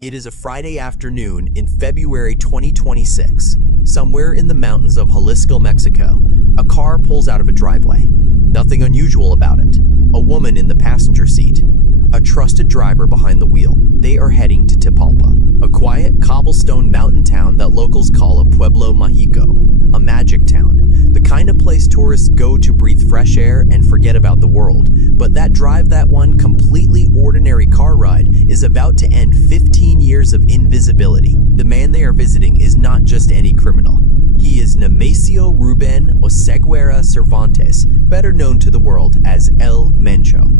It is a Friday afternoon in February 2026. Somewhere in the mountains of Jalisco, Mexico, a car pulls out of a driveway. Nothing unusual about it. A woman in the passenger seat. A trusted driver behind the wheel. They are heading to Tapalpa, a quiet cobblestone mountain town that locals call a Pueblo Mágico, a magic town. The kind of place tourists go to breathe fresh air and forget about the world. But that one completely ordinary car ride is about to end 15 years of invisibility. The man they are visiting is not just any criminal. He is Nemesio Ruben Oseguera Cervantes, better known to the world as El Mencho.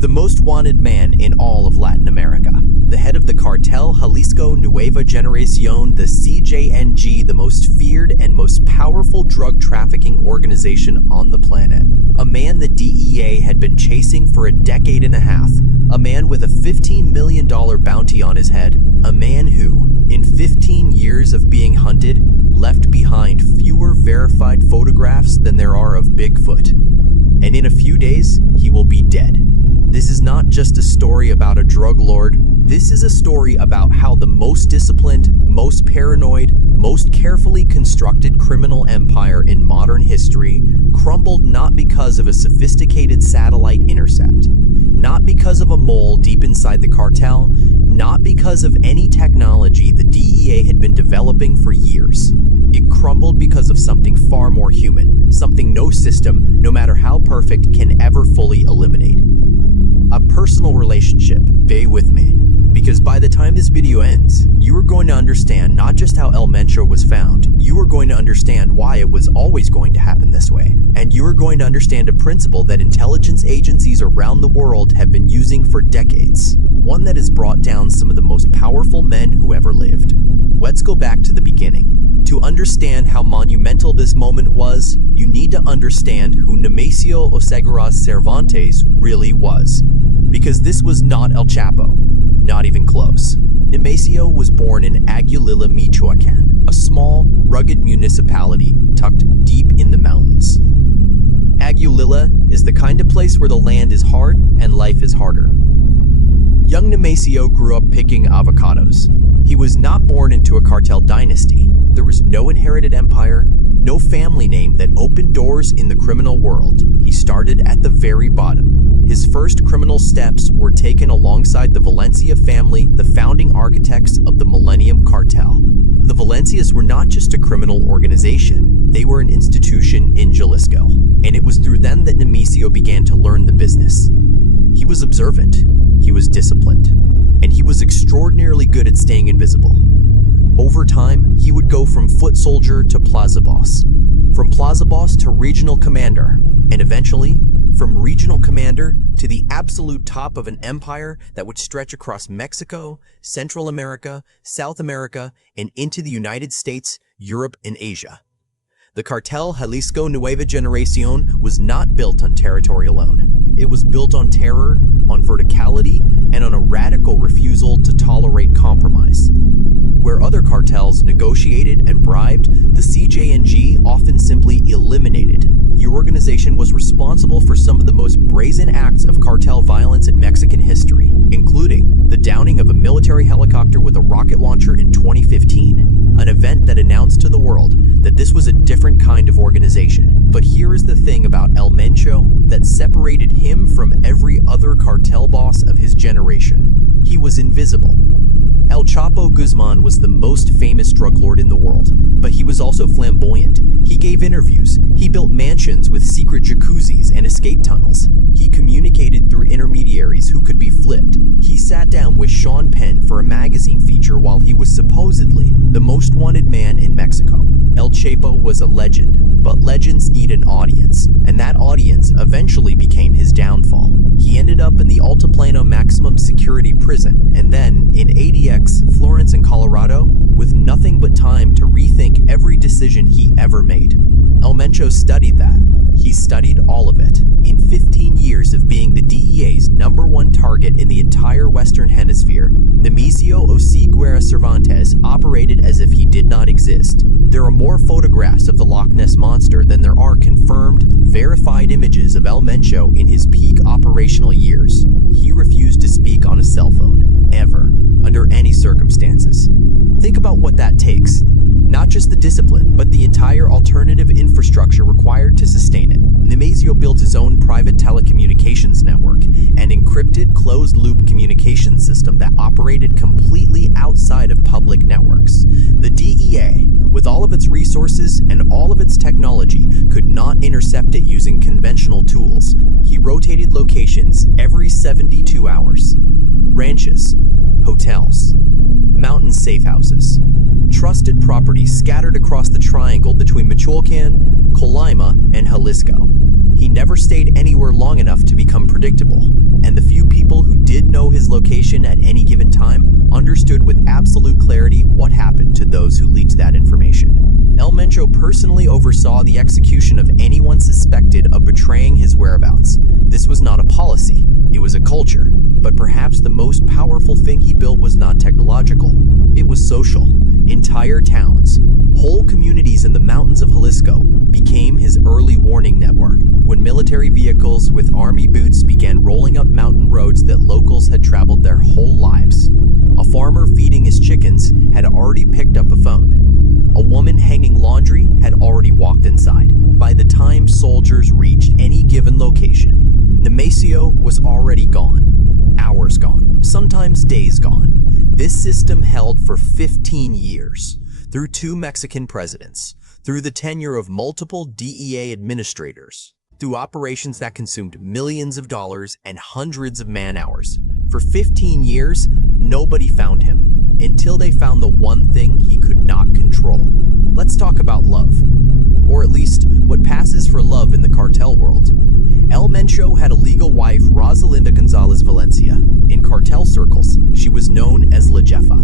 The most wanted man in all of Latin America. The head of the cartel Jalisco Nueva Generación, the CJNG, the most feared and most powerful drug trafficking organization on the planet. A man the DEA had been chasing for a decade and a half. A man with a $15 million bounty on his head. A man who, in 15 years of being hunted, left behind fewer verified photographs than there are of Bigfoot. And in a few days, he will be dead. This is not just a story about a drug lord. This is a story about how the most disciplined, most paranoid, most carefully constructed criminal empire in modern history crumbled not because of a sophisticated satellite intercept, not because of a mole deep inside the cartel, not because of any technology the DEA had been developing for years. It crumbled because of something far more human, something no system, no matter how perfect, can ever fully eliminate. A personal relationship. Stay with me, because by the time this video ends, you are going to understand not just how El Mencho was found, you are going to understand why it was always going to happen this way. And you are going to understand a principle that intelligence agencies around the world have been using for decades. One that has brought down some of the most powerful men who ever lived. Let's go back to the beginning. To understand how monumental this moment was, you need to understand who Nemesio Oseguera Cervantes really was. Because this was not El Chapo. Not even close. Nemesio was born in Aguililla, Michoacan, a small, rugged municipality tucked deep in the mountains. Aguililla is the kind of place where the land is hard and life is harder. Young Nemesio grew up picking avocados. He was not born into a cartel dynasty. There was no inherited empire, no family name that opened doors in the criminal world. He started at the very bottom. His first criminal steps were taken alongside the Valencia family, the founding architects of the Millennium Cartel. The Valencias were not just a criminal organization, they were an institution in Jalisco. And it was through them that Nemesio began to learn the business. He was observant, he was disciplined, and he was extraordinarily good at staying invisible. Over time, he would go from foot soldier to plaza boss, from plaza boss to regional commander, and eventually, from regional commander to the absolute top of an empire that would stretch across Mexico, Central America, South America, and into the United States, Europe, and Asia. The cartel Jalisco Nueva Generación was not built on territory alone. It was built on terror, on verticality, and on a radical refusal to tolerate compromise. Where other cartels negotiated and bribed, the CJNG often simply eliminated. Your organization was responsible for some of the most brazen acts of cartel violence in Mexican history, including the downing of a military helicopter with a rocket launcher in 2015, an event that announced to the world that this was a different kind of organization. But here is the thing about El Mencho that separated him from every other cartel boss of his generation. He was invisible. El Chapo Guzman was the most famous drug lord in the world, but he was also flamboyant. He gave interviews. He built mansions with secret jacuzzis and escape tunnels. He communicated through intermediaries who could be flipped. He sat down with Sean Penn for a magazine feature while he was supposedly the most wanted man in Mexico. El Chapo was a legend, but legends need an audience, and that audience eventually became his downfall. He ended up in the Altiplano maximum security prison, and then in ADX, Florence in Colorado, with nothing but time to rethink every decision he ever made. El Mencho studied that. He studied all of it. In 15 years of being the DEA's #1 target in the entire Western Hemisphere, Nemesio Oseguera Cervantes operated as if he did not exist. There are more photographs of the Loch Ness Monster than there are confirmed, verified images of El Mencho in his peak operational years. He refused to speak on a cell phone, ever. under any circumstances. Think about what that takes. Not just the discipline, but the entire alternative infrastructure required to sustain it. Nemesio built his own private telecommunications network, an encrypted, closed-loop communication system that operated completely outside of public networks. The DEA, with all of its resources and all of its technology, could not intercept it using conventional tools. He rotated locations every 72 hours. Ranches, hotels, mountain safe houses, trusted properties scattered across the triangle between Michoacán, Colima, and Jalisco. He never stayed anywhere long enough to become predictable, and the few people who did know his location at any given time understood with absolute clarity what happened to those who leaked that information. El Mencho personally oversaw the execution of anyone suspected of betraying his whereabouts. This was not a policy, it was a culture. But perhaps the most powerful thing he built was not technological, it was social. Entire towns, whole communities in the mountains of Jalisco became his early warning network. When military vehicles with army boots began rolling up mountain roads that locals had traveled their whole lives, a farmer feeding his chickens had already picked up a phone. A woman hanging laundry had already walked inside. By the time soldiers reached any given location, Nemesio was already gone. Hours gone, sometimes days gone. This system held for 15 years, through 2 Mexican presidents, through the tenure of multiple DEA administrators, through operations that consumed millions of dollars and hundreds of man-hours. For 15 years, nobody found him, until they found the one thing he could not control. Let's talk about love, or at least what passes for love in the cartel world. El Mencho had a legal wife, Rosalinda Gonzalez Valencia. In cartel circles, she was known as La Jefa,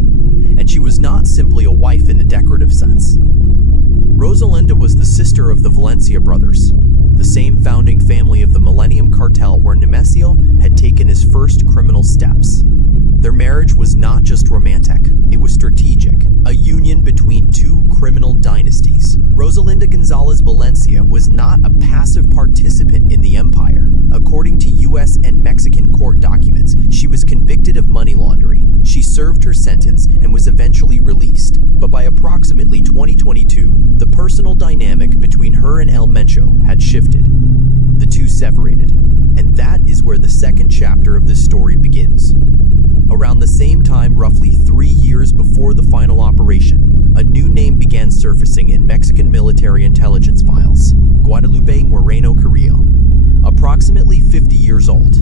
and she was not simply a wife in the decorative sense. Rosalinda was the sister of the Valencia brothers, the same founding family of the Millennium Cartel where Nemesio had taken his first criminal steps. Their marriage was not just romantic, it was strategic, a union between 2 criminal dynasties. Rosalinda Gonzalez Valencia was not a passive participant in the empire. According to U.S. and Mexican court documents, she was convicted of money laundering. She served her sentence and was eventually released. But by approximately 2022, the personal dynamic between her and El Mencho had shifted. The two separated. And that is where the second chapter of this story begins. Around the same time, roughly 3 years before the final operation, a new name began surfacing in Mexican military intelligence files: Guadalupe Moreno Carrillo. Approximately 50 years old,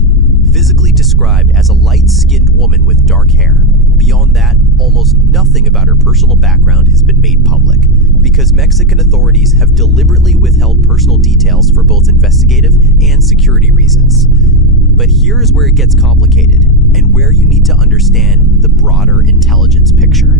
physically described as a light-skinned woman with dark hair. Beyond that, almost nothing about her personal background has been made public, because Mexican authorities have deliberately withheld personal details for both investigative and security reasons. But here is where it gets complicated, and where you need to understand the broader intelligence picture.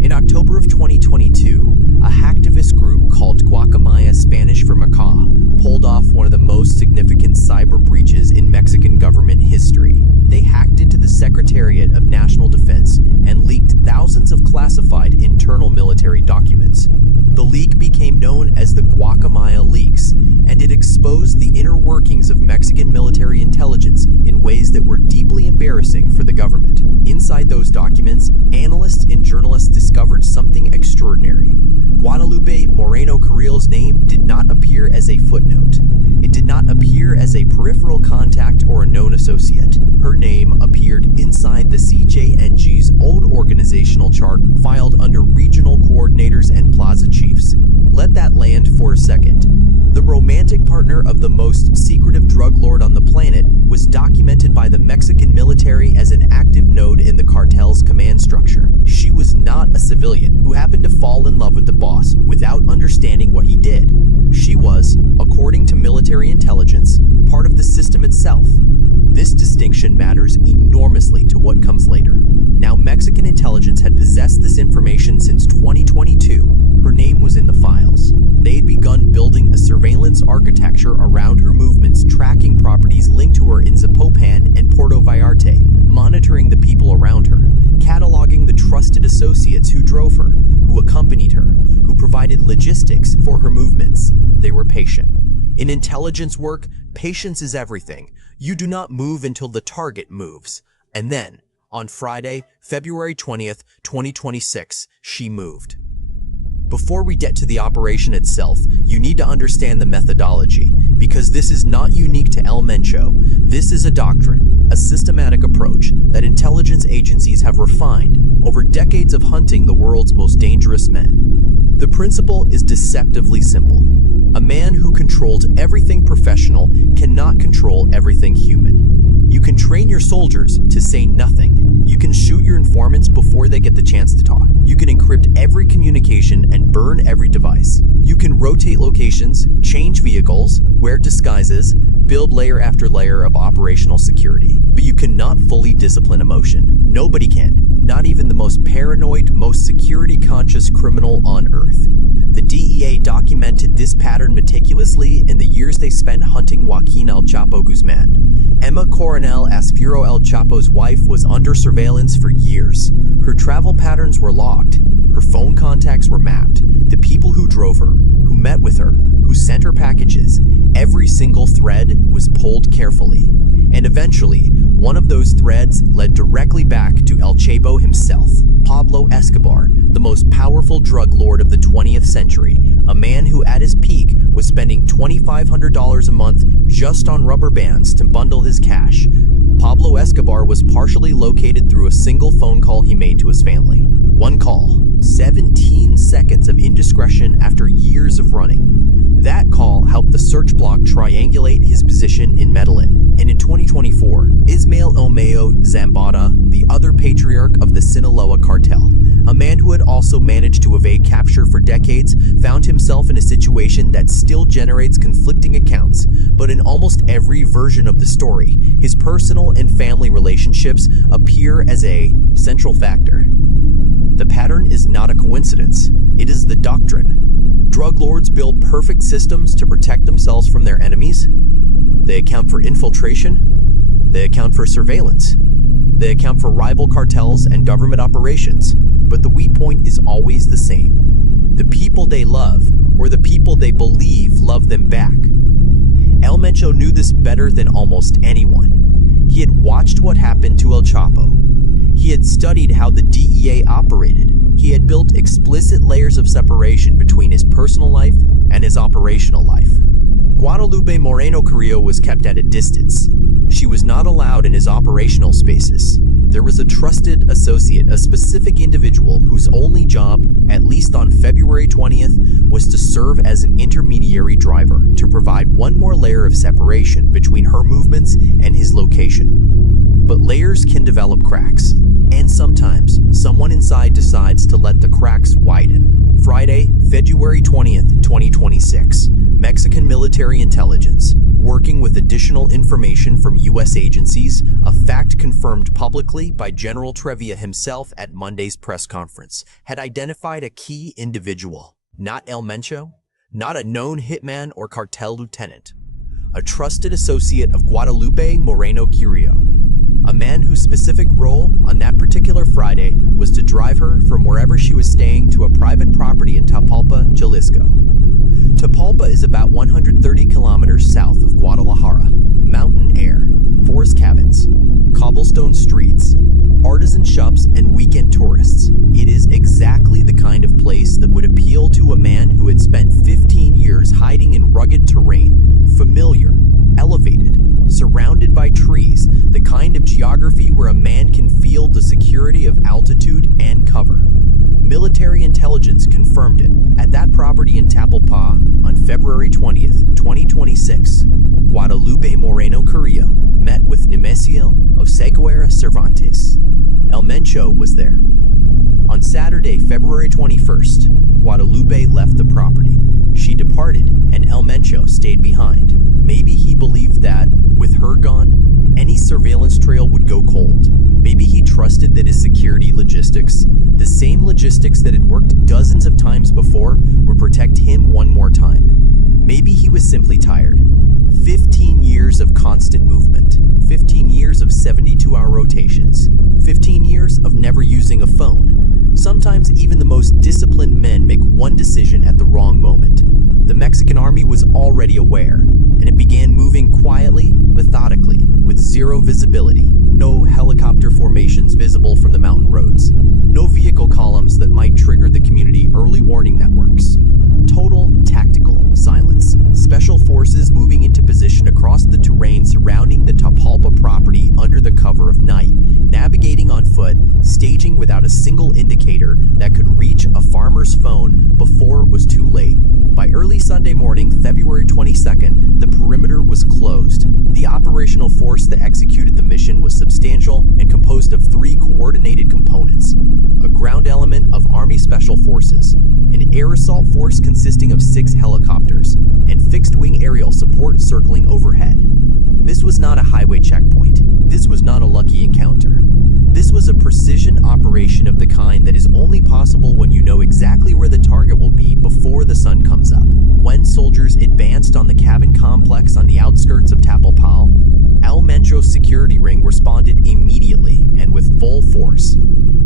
In October of 2022, a hacktivist group called Guacamaya, Spanish for macaw, pulled off one of the most significant cyber breaches in Mexican government history. They hacked into the Secretariat of National Defense and leaked thousands of classified internal military documents. The leak became known as the Guacamaya leaks, and it exposed the inner workings of Mexican military intelligence in ways that were deeply embarrassing for the government. Inside those documents, analysts and journalists discovered something extraordinary. Guadalupe Moreno Carrillo's name did not appear as a footnote. It did not appear as a peripheral contact or a known associate. Her name appeared inside the CJNG's own organizational chart filed under regional coordinators and plaza chiefs. Let that land for a second. The romantic partner of the most secretive drug lord on the planet was documented by the Mexican military as an active node in the cartel's command structure. She was not a civilian who happened to fall in love with the boss without understanding what he did. She was, according to military intelligence, part of the system itself. This distinction matters enormously to what comes later. Now, Mexican intelligence had possessed this information since 2022. Her name was in the files. They had begun building a surveillance architecture around her movements, tracking properties linked to her in Zapopan and Puerto Vallarta, monitoring the people around her, cataloging the trusted associates who drove her, who accompanied her, who provided logistics for her movements. They were patient. In intelligence work, patience is everything. You do not move until the target moves. And then, On Friday, February 20th, 2026, she moved. Before we get to the operation itself, you need to understand the methodology, because this is not unique to El Mencho. This is a doctrine, a systematic approach that intelligence agencies have refined over decades of hunting the world's most dangerous men. The principle is deceptively simple. A man who controls everything professional cannot control everything human. You can train your soldiers to say nothing. You can shoot your informants before they get the chance to talk. You can encrypt every communication and burn every device. You can rotate locations, change vehicles, wear disguises, build layer after layer of operational security. But you cannot fully discipline emotion. Nobody can. Not even the most paranoid, most security-conscious criminal on Earth. The DEA documented this pattern meticulously in the years they spent hunting Joaquin El Chapo Guzman. Emma Coronel Aspiro El Chapo's wife was under surveillance for years. Her travel patterns were logged. Her phone contacts were mapped. The people who drove her, who met with her, who sent her packages, every single thread was pulled carefully. And eventually, one of those threads led directly back to El Chapo himself, Pablo Escobar, the most powerful drug lord of the 20th century, a man who at his peak was spending $2,500 a month just on rubber bands to bundle his cash. Pablo Escobar was partially located through a single phone call he made to his family. One call, 17 seconds of indiscretion after years of running. That call helped the search block triangulate his position in Medellin. And in 2024, Ismael Elmayo Zambada, the other patriarch of the Sinaloa cartel, a man who had also managed to evade capture for decades, found himself in a situation that still generates conflicting accounts. But in almost every version of the story, his personal and family relationships appear as a central factor. The pattern is not a coincidence. It is the doctrine. Drug lords build perfect systems to protect themselves from their enemies. They account for infiltration. They account for surveillance. They account for rival cartels and government operations. But the weak point is always the same. The people they love, or the people they believe love them back. El Mencho knew this better than almost anyone. He had watched what happened to El Chapo. He had studied how the DEA operated. He had built explicit layers of separation between his personal life and his operational life. Guadalupe Moreno Carrillo was kept at a distance. She was not allowed in his operational spaces. There was a trusted associate, a specific individual whose only job, at least on February 20th, was to serve as an intermediary driver to provide one more layer of separation between her movements and his location. But layers can develop cracks, and sometimes someone inside decides to let the cracks widen. Friday, February 20th, 2026, Mexican military intelligence, working with additional information from U.S. agencies, a fact confirmed publicly by General Trevia himself at Monday's press conference, had identified a key individual. Not El Mencho, not a known hitman or cartel lieutenant. A trusted associate of Guadalupe Moreno Carrillo. A man whose specific role on that particular Friday was to drive her from wherever she was staying to a private property in Tapalpa, Jalisco. Tapalpa is about 130 kilometers south of Guadalajara. Mountain air, forest cabins, cobblestone streets, artisan shops, and weekend tourists. It is exactly the kind of place that would appeal to a man who had spent 15 years hiding in rugged terrain, familiar, elevated, surrounded by trees, the kind of geography where a man can feel the security of altitude and cover. Military intelligence confirmed it. At that property in Tapalpa, on February 20th, 2026, Guadalupe Moreno Carrillo met with Nemesio of Seguera Cervantes. El Mencho was there. On Saturday, February 21st, Guadalupe left the property. She departed, and El Mencho stayed behind. Maybe he believed that, with her gone, any surveillance trail would go cold. Maybe he trusted that his security logistics, the same logistics that had worked dozens of times before, would protect him one more time. Maybe he was simply tired. 15 years of constant movement. 15 years of 72-hour rotations. 15 years of never using a phone. Sometimes even the most disciplined men make one decision at the wrong moment. The Mexican army was already aware, and it began moving quietly, methodically, with zero visibility. No helicopter formations visible from the mountain roads. No vehicle columns that might trigger the community early warning networks. Total tactical silence. Special forces moving into position across the terrain surrounding the Tapalpa property under the cover of night, navigating on foot, staging without a single indicator that could reach a farmer's phone before it was too late. By early Sunday morning, February 22nd, the perimeter was closed. The operational force that executed the mission was substantial and composed of 3 coordinated components: a ground element of Army Special Forces, an air assault force consisting of 6 helicopters, and fixed-wing aerial support circling overhead. This was not a highway checkpoint. This was not a lucky encounter. This was a precision operation of the kind that is only possible when you know exactly where the target will be before the sun comes up. When soldiers advanced on the cabin complex on the outskirts of Tapalpa, El Mencho's security ring responded immediately and with full force.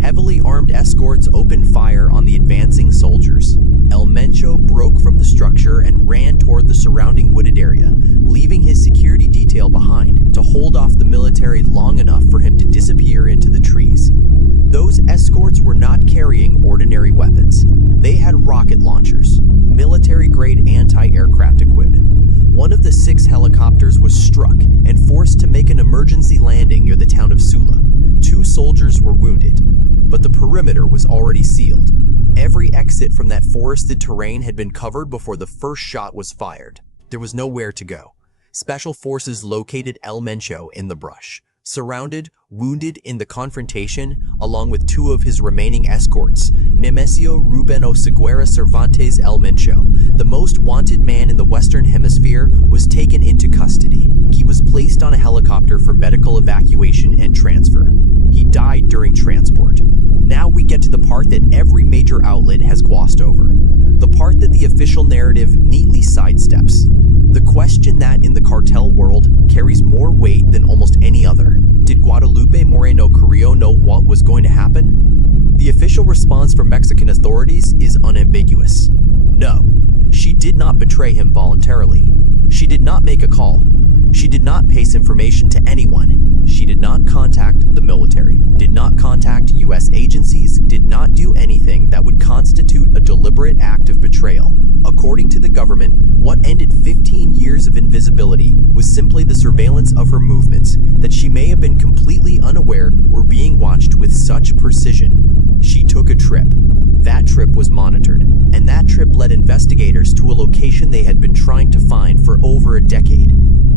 Heavily armed escorts opened fire on the advancing soldiers. El Mencho broke from the structure and ran toward the surrounding wooded area, leaving his security detail behind to hold off the military long enough for him to disappear into the trees. Those escorts were not carrying ordinary weapons. They had rocket launchers, military-grade anti-aircraft equipment. One of the 6 helicopters was struck and forced to make an emergency landing near the town of Sula. 2 soldiers were wounded, but the perimeter was already sealed. Every exit from that forested terrain had been covered before the first shot was fired. There was nowhere to go. Special forces located El Mencho in the brush. Surrounded, wounded in the confrontation, along with 2 of his remaining escorts, Nemesio Ruben Oseguera Cervantes El Mencho, the most wanted man in the Western Hemisphere, was taken into custody. He was placed on a helicopter for medical evacuation and transfer. He died during transport. Now we get to the part that every major outlet has glossed over. The part that the official narrative neatly sidesteps. The question that, in the cartel world, carries more weight than almost any other. Did Guadalupe Moreno Carrillo know what was going to happen? The official response from Mexican authorities is unambiguous. No, she did not betray him voluntarily. She did not make a call. She did not pass information to anyone. She did not contact the military, did not contact U.S. agencies, did not do anything that would constitute a deliberate act of betrayal. According to the government, what ended 15 years of invisibility was simply the surveillance of her movements that she may have been completely unaware were being watched with such precision. She took a trip. That trip was monitored, and that trip led investigators to a location they had been trying to find for over a decade.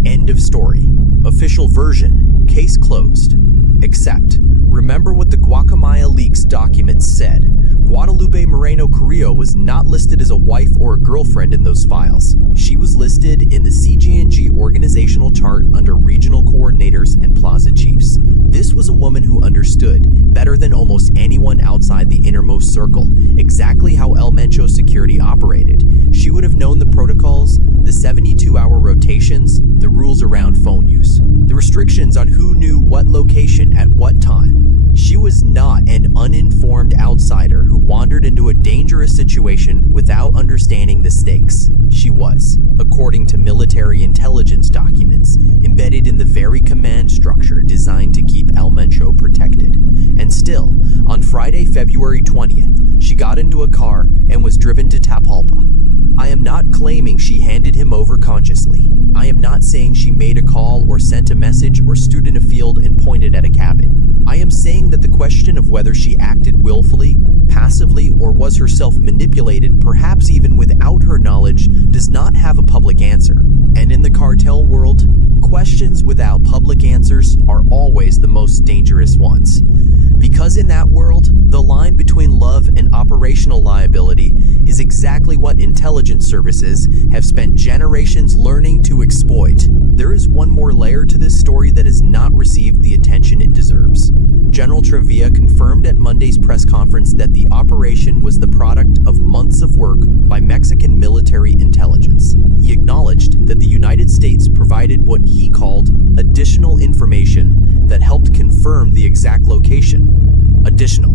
End of story. Official version. Case closed. Except, remember what the Guacamaya leaks documents said. Guadalupe Moreno Carrillo was not listed as a wife or a girlfriend in those files. She was listed in the CJNG organizational chart under regional coordinators and plaza chiefs. This was a woman who understood, better than almost anyone outside the innermost circle, exactly how El Mencho security operated. She would have known the protocols, the 72-hour rotations, the rules around phone use, the restrictions on who knew what location at what time. She was not an uninformed outsider who wandered into a dangerous situation without understanding the stakes. She was, according to military intelligence documents, embedded in the very command structure designed to keep El Mencho protected. And still, on Friday, February 20th, she got into a car and was driven to Tapalpa. I am not claiming she handed him over consciously. I am not saying she made a call or sent a message or stood in a field and pointed at a cabin. I am saying that the question of whether she acted willfully, passively, or was herself manipulated, perhaps even without her knowledge, does not have a public answer. And in the cartel world, questions without public answers are always the most dangerous ones. Because in that world, the line between love and operational liability is exactly what intelligence services have spent generations learning to exploit. There is one more layer to this story that has not received the attention it deserves. General Trevilla confirmed at Monday's press conference that the operation was the product of months of work by Mexican military intelligence. He acknowledged that the United States provided what he called additional information that helped confirm the exact location. Additional.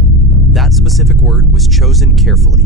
That specific word was chosen carefully,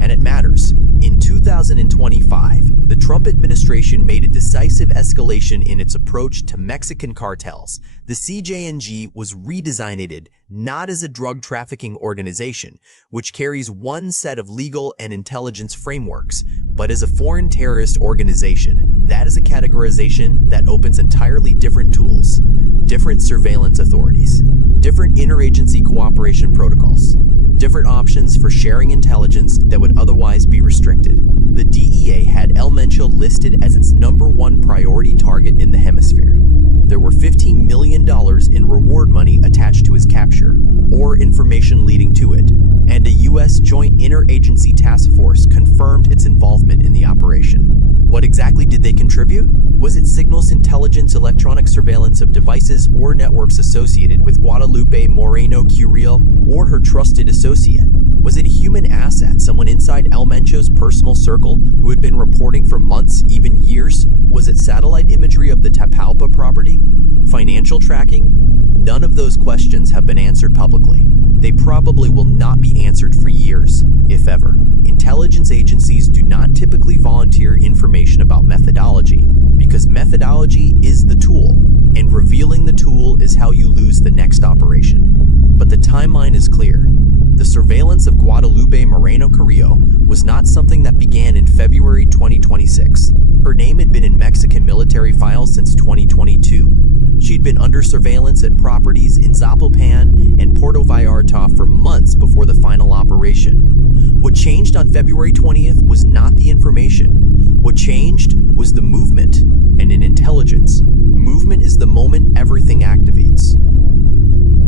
and it matters. In 2025, The Trump administration made a decisive escalation in its approach to Mexican cartels. The CJNG was redesigned not as a drug trafficking organization, which carries one set of legal and intelligence frameworks, but as a foreign terrorist organization. That is a categorization that opens entirely different tools, different surveillance authorities, different interagency cooperation protocols, different options for sharing intelligence that would otherwise be restricted. The DEA had El Mencho listed as its #1 priority target in the hemisphere. There were $15 million in reward money attached to his capture, or information leading to it, and a U.S. Joint Interagency Task Force confirmed its involvement in the operation. What exactly did they contribute? Was it signals intelligence, electronic surveillance of devices or networks associated with Guadalupe Moreno Carrillo or her trusted associate? Was it a human asset, someone inside El Mencho's personal circle who had been reporting for months, even years? Was it satellite imagery of the Tapalpa property? Financial tracking? None of those questions have been answered publicly. They probably will not be answered for years, if ever. Intelligence agencies do not typically volunteer information about methodology, because methodology is the tool, and revealing the tool is how you lose the next operation. But the timeline is clear. The surveillance of Guadalupe Moreno Carrillo was not something that began in February 2026. Her name had been in Mexican military files since 2022. She'd been under surveillance at properties in Zapopan and Puerto Vallarta for months before the final operation. What changed on February 20th was not the information. What changed was the movement, and in intelligence, movement is the moment everything activates.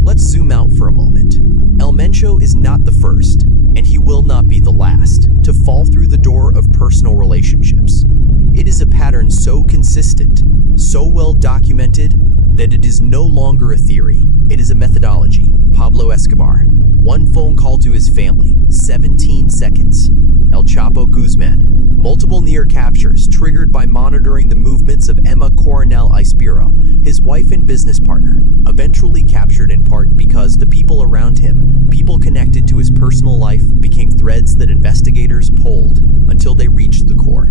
Let's zoom out for a moment. El Mencho is not the first, and he will not be the last, to fall through the door of personal relationships. It is a pattern so consistent, so well documented, that it is no longer a theory. It is a methodology. Pablo Escobar. One phone call to his family, 17 seconds. El Chapo Guzman. Multiple near captures triggered by monitoring the movements of Emma Coronel Ispiro, his wife and business partner, eventually captured in part because the people around him, people connected to his personal life, became threads that investigators pulled until they reached the core.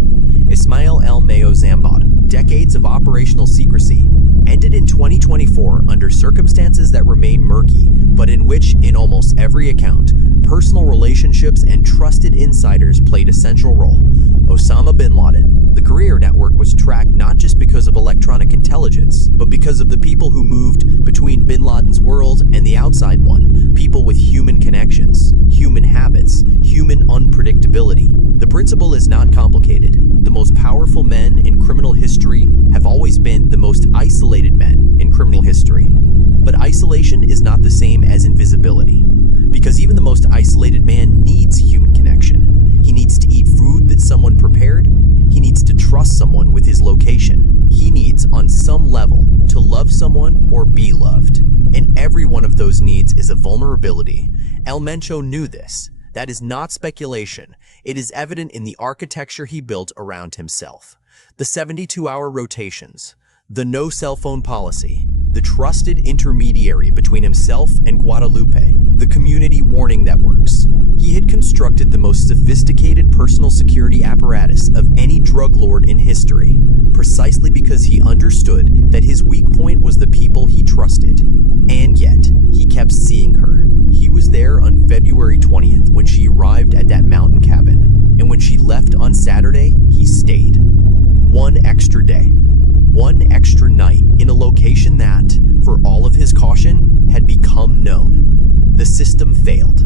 Ismael El Mayo Zambad, decades of operational secrecy, ended in 2024 under circumstances that remain murky, but in which, in almost every account, personal relationships and trusted insiders played a central role. Osama bin Laden. The career network was tracked not just because of electronic intelligence, but because of the people who moved between bin Laden's world and the outside one, people with human connections, human habits, human unpredictability. The principle is not complicated. The most powerful men in criminal history have always been the most isolated men in criminal history. But isolation is not the same as invisibility, because even the most isolated man needs human connection. He needs to eat food that someone prepared. He needs to trust someone with his location. He needs, on some level, to love someone or be loved. And every one of those needs is a vulnerability. El Mencho knew this. That is not speculation. It is evident in the architecture he built around himself. The 72-hour rotations, the no cell phone policy, the trusted intermediary between himself and Guadalupe, the community warning networks. He had constructed the most sophisticated personal security apparatus of any drug lord in history, precisely because he understood that his weak point was the people he trusted. And yet, he kept seeing her. He was there on February 20th when she arrived at that mountain cabin, and when she left on Saturday, he stayed. One extra day, one extra night in a location that, for all of his caution, had become known. The system failed,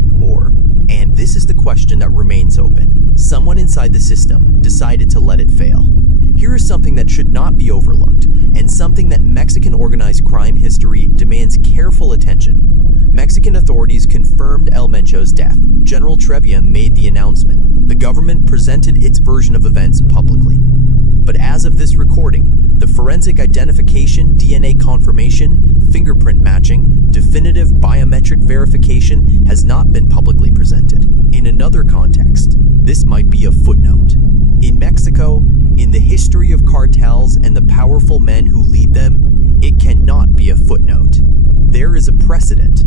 and this is the question that remains open, someone inside the system decided to let it fail. Here is something that should not be overlooked, and something that Mexican organized crime history demands careful attention. Mexican authorities confirmed El Mencho's death. General Trevia made the announcement. The government presented its version of events publicly. But as of this recording, the forensic identification, DNA confirmation, fingerprint matching, definitive biometric verification has not been publicly presented. In another context, this might be a footnote. In Mexico, in the history of cartels and the powerful men who lead them, it cannot be a footnote. There is a precedent,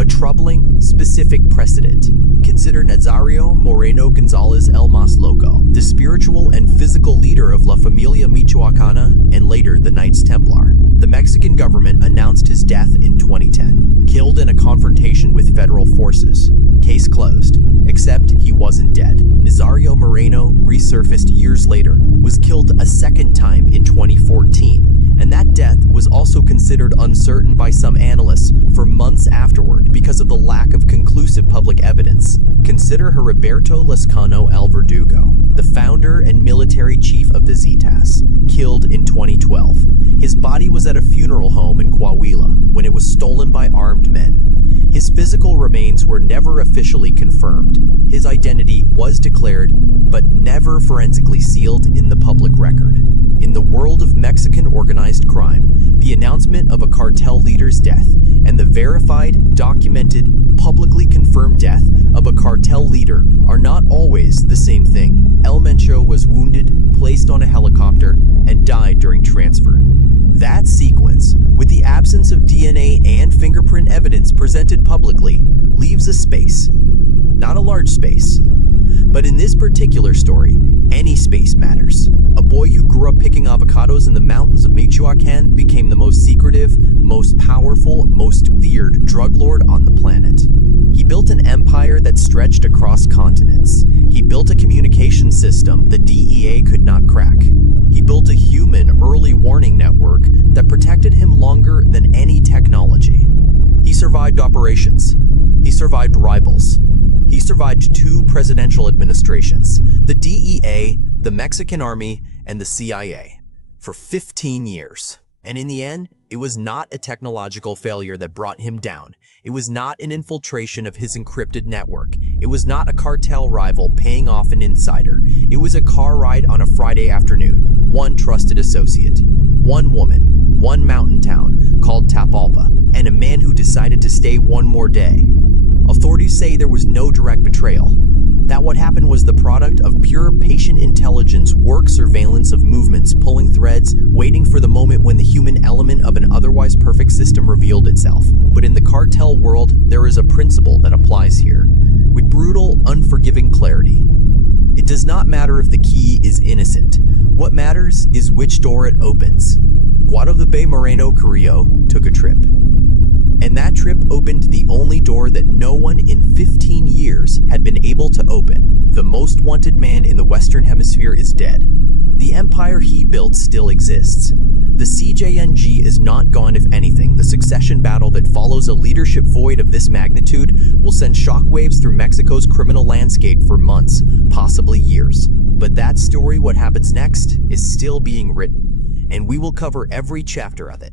a troubling, specific precedent, considered as Nazario Moreno Gonzalez El Mas Loco, the spiritual and physical leader of La Familia Michoacana and later the Knights Templar. The Mexican government announced his death in 2010, killed in a confrontation with federal forces. Case closed, except he wasn't dead. Nazario Moreno resurfaced years later, was killed a second time in 2014, and that death was also considered uncertain by some analysts for months afterward because of the lack of conclusive public evidence. Consider Heriberto Lescano El Verdugo, the founder and military chief of the Zetas, killed in 2012. His body was at a funeral home in Coahuila when it was stolen by armed men. His physical remains were never officially confirmed. His identity was declared, but never forensically sealed in the public record. In the world of Mexican organized crime, the announcement of a cartel leader's death and the verified, documented, publicly confirmed death of a cartel leader are not always the same thing. El Mencho was wounded, placed on a helicopter, and died during transfer. That sequence, with the absence of DNA and fingerprint evidence presented publicly, leaves a space. Not a large space. But in this particular story, any space matters. A boy who grew up picking avocados in the mountains of Michoacan became the most secretive, most powerful, most feared drug lord on the planet. He built an empire that stretched across continents. He built a communication system the DEA could not crack. He built a human early warning network that protected him longer than any technology. He survived operations. He survived rivals. He survived 2 presidential administrations, the DEA, the Mexican Army, and the CIA, for 15 years. And in the end, it was not a technological failure that brought him down. It was not an infiltration of his encrypted network. It was not a cartel rival paying off an insider. It was a car ride on a Friday afternoon, one trusted associate, one woman, one mountain town called Tapalpa, and a man who decided to stay one more day. Authorities say there was no direct betrayal, that what happened was the product of pure patient intelligence work surveillance of movements, pulling threads, waiting for the moment when the human element of an otherwise perfect system revealed itself. But in the cartel world, there is a principle that applies here, with brutal, unforgiving clarity. It does not matter if the key is innocent. What matters is which door it opens. Guadalupe Moreno Carrillo took a trip. And that trip opened the only door that no one in 15 years had been able to open. The most wanted man in the Western Hemisphere is dead. The empire he built still exists. The CJNG is not gone. If anything, the succession battle that follows a leadership void of this magnitude will send shockwaves through Mexico's criminal landscape for months, possibly years. But that story, what happens next, is still being written, and we will cover every chapter of it.